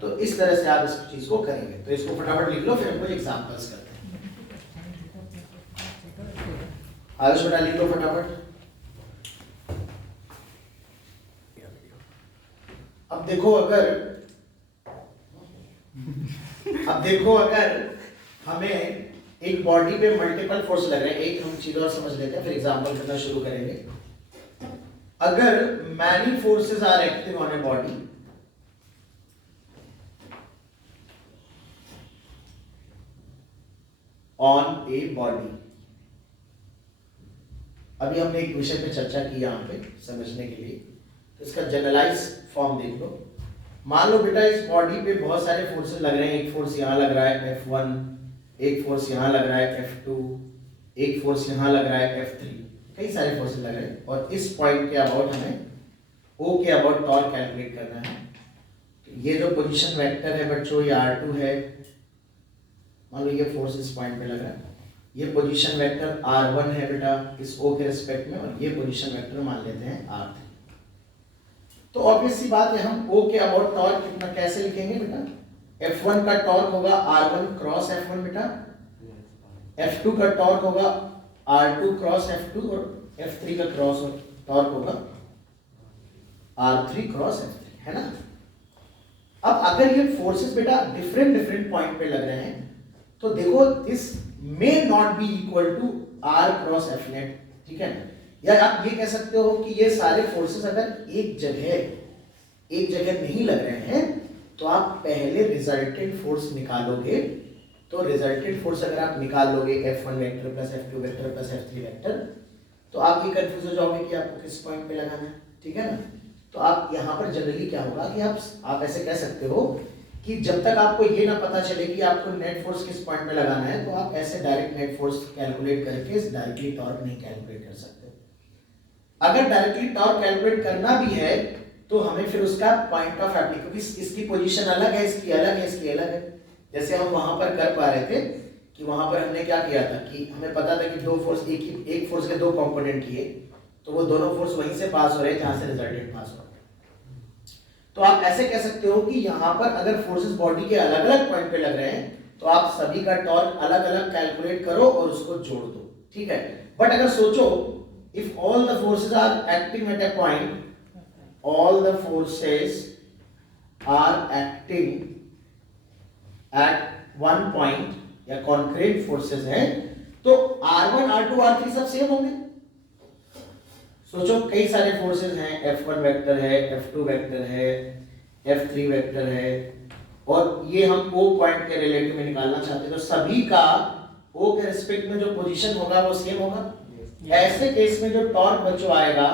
तो इस तरह से आप इस चीज को करेंगे। तो इसको फटाफट लिख लो, फिर हम कुछ एग्जांपल्स करते हैं। आयुष बेटा लिख लो फटाफट। अब देखो अगर हमें एक बॉडी पे मल्टीपल फोर्स लग रहे हैं, एक हम चीज और समझ लेते हैं फिर एग्जांपल करना शुरू करेंगे। अगर many forces are active on a body, on a body, अभी हमने एक विषय पे चर्चा की यहाँ पे समझने के लिए, तो इसका जनरलाइज फॉर्म देख लो। मान लो बेटा इस बॉडी पे बहुत सारे फोर्सेस लग रहे हैं, एक फोर्स यहाँ लग रहा है F1, एक फोर्स यहाँ लग रहा है F2, एक फोर्स यहाँ लग रहा है F3, कई सारे फोर्सेस लग रहे हैं, और इस पॉइंट के अबाउट हमें O के अबाउट टॉर्क कैलकुलेट करना है। तो ये जो पोजीशन वेक्टर है बच्चों ये R2 है, मान लो ये फोर्स इस पॉइंट पे लग रहा है, ये पोजीशन वेक्टर R1 है बेटा इस O के रिस्पेक्ट में, और ये पोजीशन वेक्टर मान लेते हैं R3। तो ऑब्वियस सी बात है हम O के अबाउट टॉर्क कितना कैसे लिखेंगे बेटा, F1 का टॉर्क होगा R1 क्रॉस F1 बेटा, F2 का टॉर्क होगा R2 क्रॉस F2, और F3 का क्रॉस टॉर्क होगा R3 क्रॉस F3, है ना। अब अगर ये फोर्सेस बेटा डिफरेंट पॉइंट पे लग रहे हैं तो देखो this may not be equal to R cross F net, ठीक है ना। या आप ये कह सकते हो कि ये सारे फोर्सेस अगर एक जगह नहीं लग रहे हैं तो आप पहले रिजल्टेंट फोर्स निकालोगे। तो रिजल्टेंट फोर्स अगर आप निकाल लोगे F1 vector plus F2 vector plus F3 vector, तो आप ये कंफ्यूज हो जाओगे कि आपको किस पॉइंट पे लगाना है, ठीक है ना। तो आप यहाँ पर जनरली क्या होगा कि आप ऐसे कह सकते हो कि जब तक आपको ये ना पता चले कि आपको नेट फोर्स किस पॉइंट पे लगाना है, तो आप ऐसे डायरेक्ट नेट फोर्स कैलकुलेट करके डायरेक्टली टॉर्क नहीं कैलकुलेट कर सकते। अगर डायरेक्टली टॉर्क कैलकुलेट करना भी है तो हमें फिर उसका पॉइंट ऑफ एप्लीकेशन, इसकी पोजीशन अलग है, इसकी अलग है, इसकी अलग है। जैसे हम वहां पर कर पा रहे थे कि वहां पर हमने क्या किया था कि हमें पता था कि दो फोर्स एक फोर्स के दो कंपोनेंट किए, तो वो दोनों फोर्स वहीं से पास हो रहे हैं जहां से रिजल्टेंट पास हो रहा है। तो आप ऐसे कह सकते हो कि यहाँ पर अगर फोर्सेस बॉडी के अलग अलग पॉइंट पे लग रहे हैं तो आप सभी का टॉर्क अलग अलग कैलकुलेट करो और उसको जोड़ दो, ठीक है। बट अगर सोचो if all the forces are acting at a point, all the forces are acting at one point या concrete forces हैं, तो R1, R2, R3 सब सेम होंगे। सोचो कई सारे फोर्सेस हैं, F1 वेक्टर है, F2 वेक्टर है, F3 वेक्टर है, और ये हम O पॉइंट के रिलेटिव में निकालना चाहते हैं, तो सभी का O के रिस्पेक्ट में जो पोजीशन होगा वो सेम होगा। ऐसे केस में जो टॉर्क बच्चों आएगा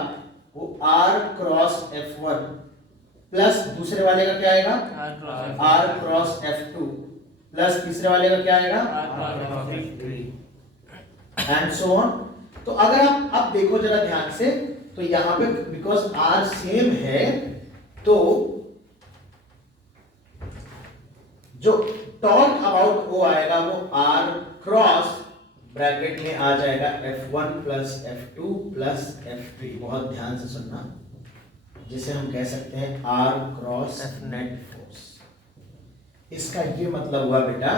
वो R क्रॉस F1 प्लस दूसरे वाले का क्या आएगा R क्रॉस F2 प्लस तीसरे वाले का क्या आएगा एंड सो ऑन। तो अगर आप अब देखो जरा ध्यान से, तो यहां पे बिकॉज R सेम है तो जो टॉर्क अबाउट ओ आएगा वो आर क्रॉस ब्रैकेट में आ जाएगा F1 plus F2 plus F3। बहुत ध्यान से सुनना, जिसे हम कह सकते हैं आर क्रॉस नेट फोर्स। इसका ये मतलब हुआ बेटा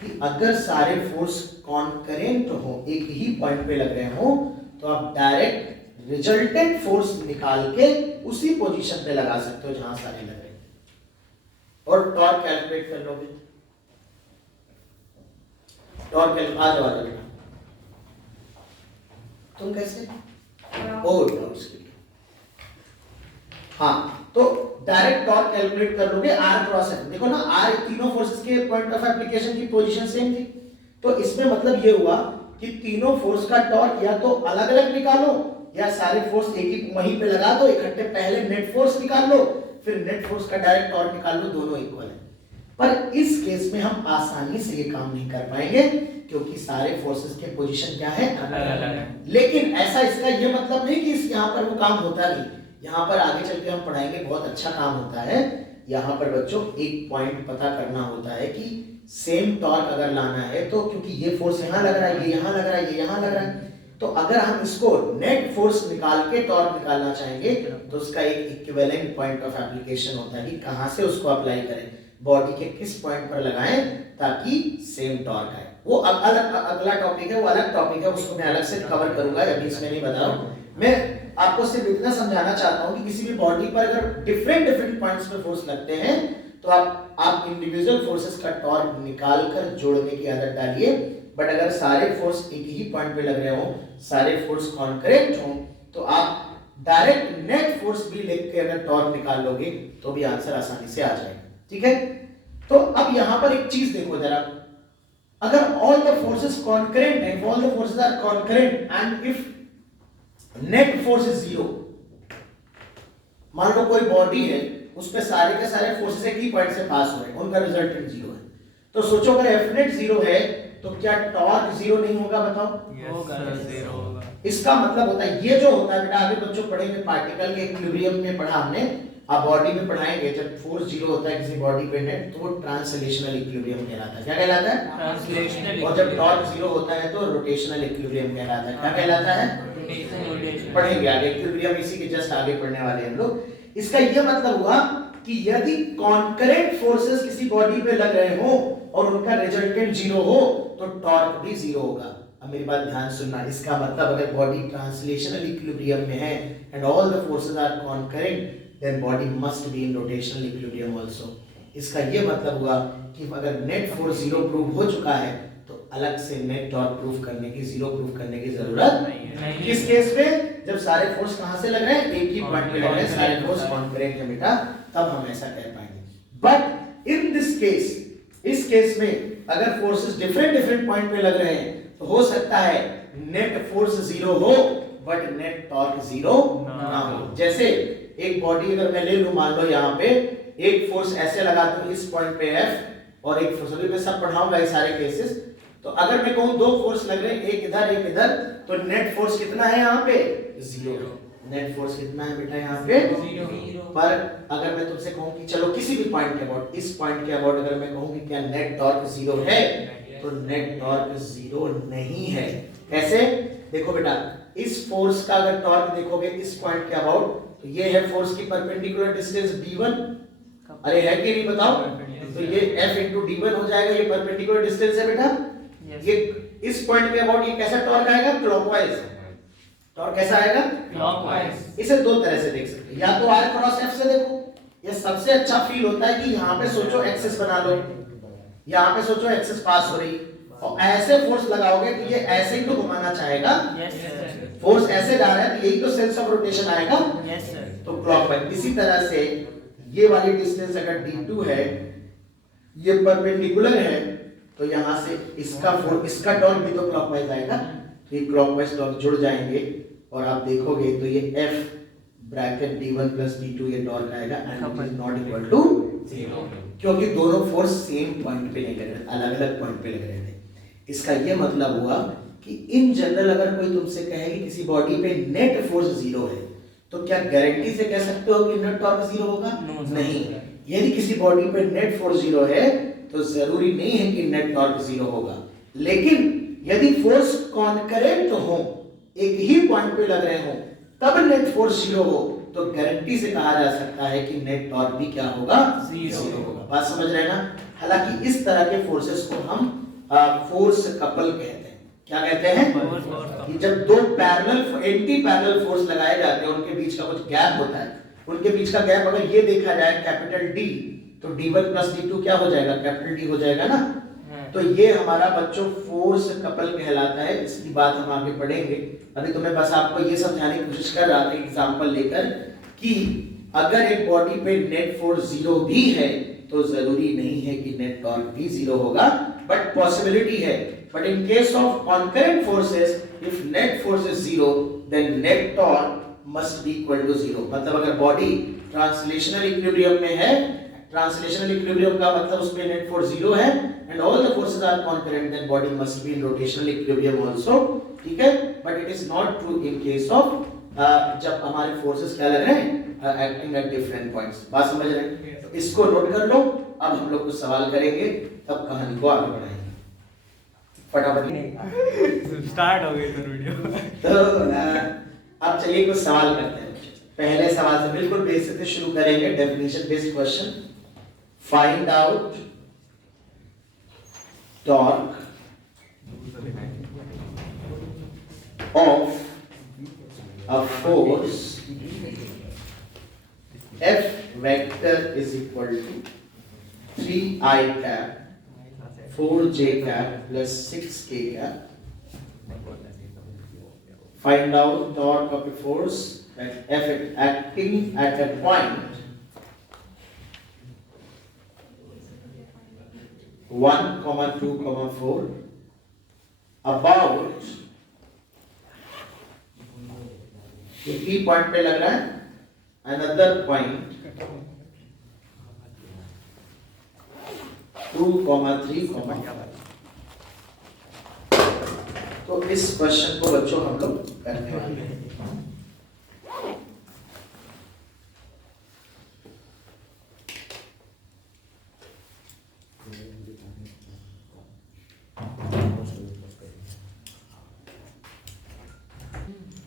कि अगर सारे फोर्स कॉन्करेंट हो, एक ही पॉइंट पे लग रहे हो, तो आप डायरेक्ट रिजल्टेंट फोर्स निकाल के उसी पोजीशन पे लगा सकते हो जहां सारे लग रहे हैं, और टॉर्क कैलकुलेट कर लोगे। टॉर्क आ जाओ बेटा, तुम कैसे ओ टॉर्क के लिए, हाँ तो डायरेक्ट टॉर्क कैलकुलेट कर लोगे आर क्रॉस एफ। देखो ना, आर तीनों फोर्सेस के पॉइंट ऑफ एप्लीकेशन की पोजीशन सेम थी, तो इसमें मतलब ये हुआ कि तीनों फोर्स का टॉर्क या तो अलग अलग निकालो या सारे फोर्स एक ही वहीं पे लगा दो इकट्ठे, पहले नेट फोर्स निकाल लो फिर नेट फोर्स का डायरेक्ट टॉर्क निकाल लो, दोनों इक्वल है। पर इस केस में हम आसानी से ये काम नहीं कर पाएंगे क्योंकि सारे फोर्सेस के पोजीशन क्या है, अलग है। लेकिन ऐसा इसका ये मतलब नहीं कि इस यहाँ पर वो काम होता नहीं, यहाँ पर आगे चल के हम पढ़ाएंगे बहुत अच्छा काम होता है। यहाँ पर बच्चों एक पॉइंट पता करना होता है कि सेम टॉर्क अगर लाना है तो, क्योंकि ये फोर्स यहाँ लग रहा है, ये यहाँ लग रहा है, ये यहाँ लग रहा है, तो अगर हम इसको नेट फोर्स निकाल के टॉर्क निकालना चाहेंगे तो उसका एक इक्विवेलेंट पॉइंट ऑफ एप्लीकेशन होता है कि कहाँ से उसको अप्लाई करें, बॉडी के किस पॉइंट पर लगाएं ताकि सेम टॉर्क आए। वो अगला टॉपिक है, वो अलग टॉपिक है, उसको मैं अलग से कवर करूंगा, अभी इसमें नहीं बता रहा हूं। मैं आपको सिर्फ इतना समझाना चाहता हूं कि किसी भी बॉडी पर अगर डिफरेंट पॉइंट्स पे फोर्स लगते हैं तो आप इंडिविजुअल फोर्सेस का टॉर्क निकाल कर जोड़ने की आदत डालिए। बट अगर सारे फोर्स एक ही पॉइंट पे लग रहे हो, सारे फोर्स कॉन्करेंट हो, तो आप डायरेक्ट नेट फोर्स भी लिख के अगर टॉर्क निकाल लोगे तो भी आंसर आसानी से आ जाएगा। ठीक है, तो अब यहां पर एक चीज देखो जरा, अगर ऑल द फोर्सेस कॉन्करेंट है, all the forces are concurrent and if net force is zero, मान लो कोई बॉडी है उस पे सारे के सारे फोर्सेस एक ही पॉइंट से पास हो रहे हैं, उनका रिजल्टेंट जीरो है, तो सोचो अगर एफ नेट जीरो है तो क्या टॉर्क जीरो नहीं होगा, बताओ? होगा, जीरो होगा। इसका मतलब होता है ये जो होता है बेटा, आगे बच्चों पढ़ेंगे पार्टिकल के इक्विलिब्रियम में पढ़ा हमने, आप बॉडी में पढ़ाएंगे, जब फोर्स जीरो होता है किसी बॉडी पे नेट तो वो ट्रांसलेशनल इक्विलिब्रियम कहलाता है। क्या कहलाता है? ट्रांसलेशनल। और जब टॉर्क जीरो होता है तो रोटेशनल इक्विलिब्रियम कहलाता है। क्या कहलाता है? पढ़ेंगे आगे, इक्विलिब्रियम इसी के जस्ट आगे पढ़ने वाले हैं हम लोग। इसका ये मतलब हुआ कि यदि कॉन्करेंट फोर्सेस किसी बॉडी पे लग रहे हो और उनका रिजल्टेंट जीरो हो तो टॉर्क भी जीरो होगा। अब मेरी बात ध्यान सुनना, इसका मतलब अगर बॉडी ट्रांसलेशनल इक्विलिब्रियम में है and all the forces are concurrent then body must be in rotational equilibrium also. इसका ये मतलब हुआ कि अगर नेट फोर्स जीरो प्रूव हो चुका है तो अलग से नेट टॉर्क प्रूफ करने की, जीरो प्रूफ करने की जरूरत नहीं। किस केस में? जब सारे फोर्स कहां से लग रहे हैं, एक ही पॉइंट पे लग रहे हैं, सारे फोर्स कॉन्करेंट है बेटा, तब हम ऐसा कह पाएंगे। बट इन दिस केस, इस केस में अगर फोर्सेस डिफरेंट पॉइंट पे लग रहे हैं तो हो सकता है नेट फोर्स जीरो हो बट नेट टॉर्क जीरो ना हो। जैसे एक बॉडी अगर मैं ले लूं, मान लो यहाँ पे एक फोर्स ऐसे लगा दूं इस पॉइंट पे F और एक फोर्स, अभी मैं सब पढ़ाऊंगा ये सारे केसेस, तो अगर मैं कहूं दो फोर्स लग रहे हैं, एक इधर एक इधर, तो नेट फोर्स कितना है यहाँ पे? जीरो। नेट फोर्स कितना है बेटा यहाँ पे? जीरो। पर अगर मैं तुमसे कहूं कि चलो किसी भी पॉइंट के अबाउट, इस पॉइंट के अबाउट अगर मैं कहूं कि क्या नेट टॉर्क जीरो है, तो नेट टॉर्क जीरो नहीं है। कैसे? देखो बेटा, इस फोर्स का अगर टॉर्क देखोगे इस पॉइंट के अबाउट, तो ये है फोर्स की परपेंडिकुलर डिस्टेंस d1, अरे है कि नहीं बताओ? तो ये F into d1 हो जाएगा, ये परपेंडिकुलर डिस्टेंस है बेटा। ये इस पॉइंट के अबाउट ये कैसा टॉर्क आएगा? क्लॉकवाइज। टॉर्क कैसा आएगा? क्लॉकवाइज। इसे दो तरह से देख सकते हैं, या तो r क्रॉस f से देखो, ये सबसे अच्छा फील होता है कि यहाँ पे सोचो एक्सिस बना लो, यहाँ पे सोचो एक्सिस पास हो रही, और ऐसे फोर्स लगाओगे तो ये ऐसे ही तो घुमाना चाहेगा। फोर्स ऐसे जा रहा है तो यही तो सेंस ऑफ रोटेशन आएगा। तो क्लॉकवाइज। इसी तरह से ये वाली डिस्टेंस अगर d2 है, ये परपेंडिकुलर है, तो यहाँ से इसका टॉर्क भी तो क्लॉकवाइज आएगा, तो ये क्लॉकवाइज टॉर्क जुड़ जाएंगे और आप देखोगे तो ये F bracket d1 plus d2 ये टॉर्क आएगा and it is not equal to zero, क्योंकि दोनों फोर्स सेम पॉइंट पे नहीं लग रहे, अलग अलग पॉइंट पे लग रहे थे। इसका ये मतलब हुआ कि इन जनरल अगर कोई तुमसे कहे कि किसी बॉडी पे नेट फोर्स जीरो है, तो क्या गारंटी से कह सकते हो कि नेट टॉर्क जीरो होगा? नहीं। यदि किसी बॉडी पे नेट फोर्स जीरो है तो जरूरी नहीं है कि नेट टॉर्क जीरो होगा। लेकिन यदि फोर्स कॉन्करेंट हो, एक ही पॉइंट पे लग रहे हो, तब नेट फोर्स जीरो हो, तो गारंटी से कहा जा सकता है कि नेट टॉर्क भी क्या होगा, जीरो होगा। बात समझ रहे हैं ना। हालांकि इस तरह के फोर्सेस को हम फोर्स कपल कहते हैं। क्या कहते हैं कि जब दो पैरेलल एंटी पैरेलल फोर्स लगाए जाते हैं, उनके बीच का कुछ गैप होता है, उनके बीच का गैप अगर ये देखा जाए कैपिटल डी, तो d1 प्लस d2 क्या हो जाएगा, कैपिटल डी हो जाएगा ना। तो ये हमारा बच्चों फोर्स कपल कहलाता है। इसकी बात हम आगे पढ़ेंगे। अभी तो मैं बस आपको ये समझाने की कोशिश कर रहा था एग्जांपल लेकर कि अगर एक बॉडी पे नेट फोर्स जीरो भी है तो जरूरी नहीं है कि नेट टॉर्क भी जीरो होगा, बट पॉसिबिलिटी है। But in case of concurrent forces, if net force is zero, then net torque must be equal to zero. मतलब अगर बॉडी ट्रांसलेशनल इक्विलिब्रियम में है, ट्रांसलेशनल इक्विलिब्रियम का मतलब उसमें नेट फोर्स जीरो है and all the forces are concurrent, then body must be in rotational equilibrium also, ठीक है। but it is not true in case of जब हमारे forces क्या लग रहे हैं, acting at different points। बात समझ रहे हैं? तो इसको नोट कर लो। अब हम लोग कुछ सवाल करेंगे, तब कहानी को आगे बढ़ाएंगे। फटाफट स्टार्ट हो गई तो वीडियो। तो अब चलिए कुछ सवाल करते हैं। पहले सवाल से बिल्कुल बेसिक से शुरू करेंगे, definition based question. Find out torque of a force F vector is equal to 3I cap 4J cap plus 6K cap. Find out torque of a force that F acting at a point 1, 2, 4 about ये P point पे लग रहा है, another point 2, 3, 5। तो इस question को बच्चों हम लोग करने वाले हैं।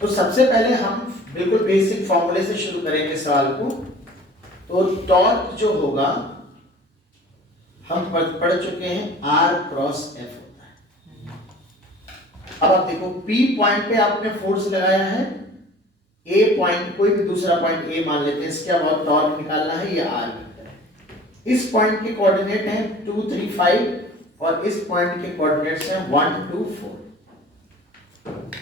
तो सबसे पहले हम बिल्कुल बेसिक फॉर्मूले से शुरू करेंगे सवाल को। तो टॉर्क जो होगा हम पढ़ चुके हैं, R क्रॉस F होता है। अब आप देखो P पॉइंट पे आपने फोर्स लगाया है, A पॉइंट कोई भी दूसरा पॉइंट A मान लेते हैं, इसके अब टॉर्क निकालना है, ये R वेक्टर है। इस पॉइंट के कोऑर्डिनेट हैं 2, 3, 5 और इस पॉइंट के कोऑर्डिनेट्स हैं 1, 2, 4।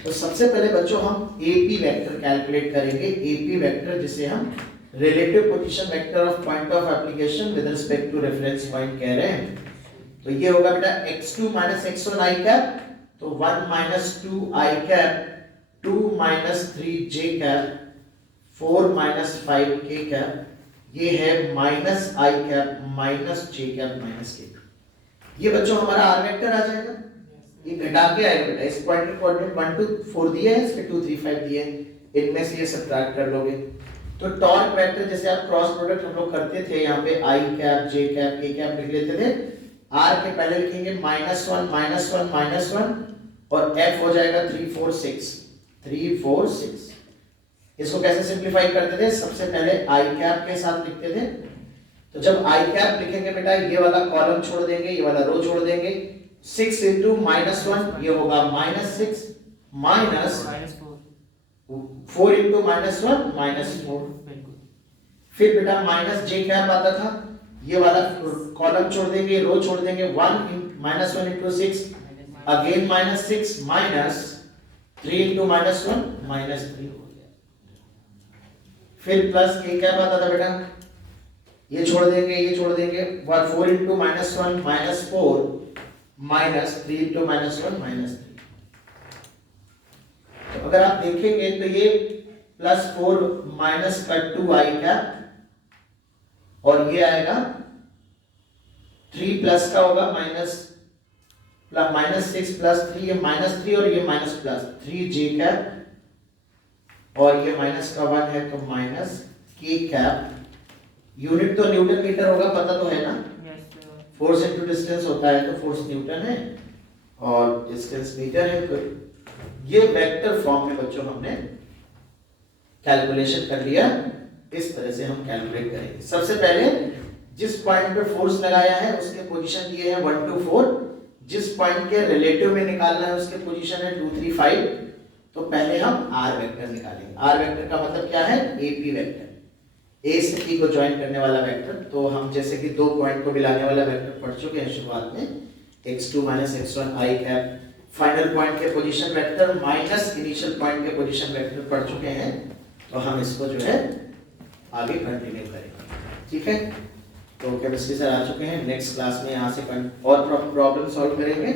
तो सबसे पहले बच्चों हम AP वेक्टर कैलकुलेट करेंगे। AP वेक्टर जिसे हम relative position vector of point of application with respect to reference point कह रहे हैं। तो ये होगा बेटा x2 x1 i कैप, तो 1 2 i cap, 2 3 j cap, 4 5 k cap, ये है -i cap -j cap -k। ये बच्चों हमारा r वेक्टर आ जाएगा। ये घटा के आएगा बेटा, इस पॉइंट के कोऑर्डिनेट 1, 2, 4 दिए हैं, इसके 2, 3, 5 दिए हैं, इनमें से ये सबट्रैक्ट कर लोगे। तो टॉर्क वेक्टर जैसे आप क्रॉस प्रोडक्ट हम लोग करते थे, यहाँ पे i cap j cap k cap लिख लेते थे। r के पहले लिखेंगे -1 और f हो जाएगा 3, 4, 6। इसको कैसे सिंप्लीफाई करते थे, सबसे पहले i कैप के साथ लिखते थे। तो जब i कैप लिखेंगे बेटा, ये वाला कॉलम छोड़ देंगे, ये वाला रो छोड़ देंगे। 6 into -1 ये होगा -6 minus 4 into -1 -4। फिर बेटा -j कैप आता था, ये वाला कॉलम छोड़ देंगे, रो छोड़ देंगे। 1 into 6 again -6 minus 3 into -1 -3। फिर प्लस k कैप आता था बेटा, ये छोड़ देंगे, ये छोड़ देंगे। 4 into -1 -4 minus 3 into -1 -3। तो अगर आप देखेंगे तो ये +4 माइनस का 2i कैप और ये आएगा 3 प्लस का होगा -6 प्लस 3, ये -3 और ये माइनस प्लस 3j कैप और ये माइनस का 1 है तो -k कैप। यूनिट तो न्यूटन मीटर होगा, पता तो है ना। फोर्स इनटू डिस्टेंस होता है तो फोर्स न्यूटन है और डिस्टेंस मीटर है। तो ये वेक्टर फॉर्म में बच्चों हमने कैलकुलेशन कर लिया। इस तरह से हम कैलकुलेट करेंगे। सबसे पहले जिस पॉइंट पे फोर्स लगाया है उसके पोजीशन दिए हैं 1 2 4, जिस पॉइंट के रिलेटिव में निकालना है उसके पोजीशन है 2 3 5। तो पहले हम आर वेक्टर निकालेंगे। आर वेक्टर का मतलब क्या है? एपी वेक्टर, ए से पी को ज्वाइन करने वाला वेक्टर। तो हम जैसे कि दो पॉइंट को मिलाने वाला वेक्टर पढ़ चुके हैं शुरुआत में, x2 x1 i cap. Final point के position vector minus initial point के पोजीशन वेक्टर पढ़ चुके हैं। तो हम इसको जो है आगे कंटिन्यू करेंगे, ठीक है। तो केमिस्ट्री सर आ चुके हैं। नेक्स्ट क्लास में यहाँ से और प्रॉब्लम सॉल्व करेंगे।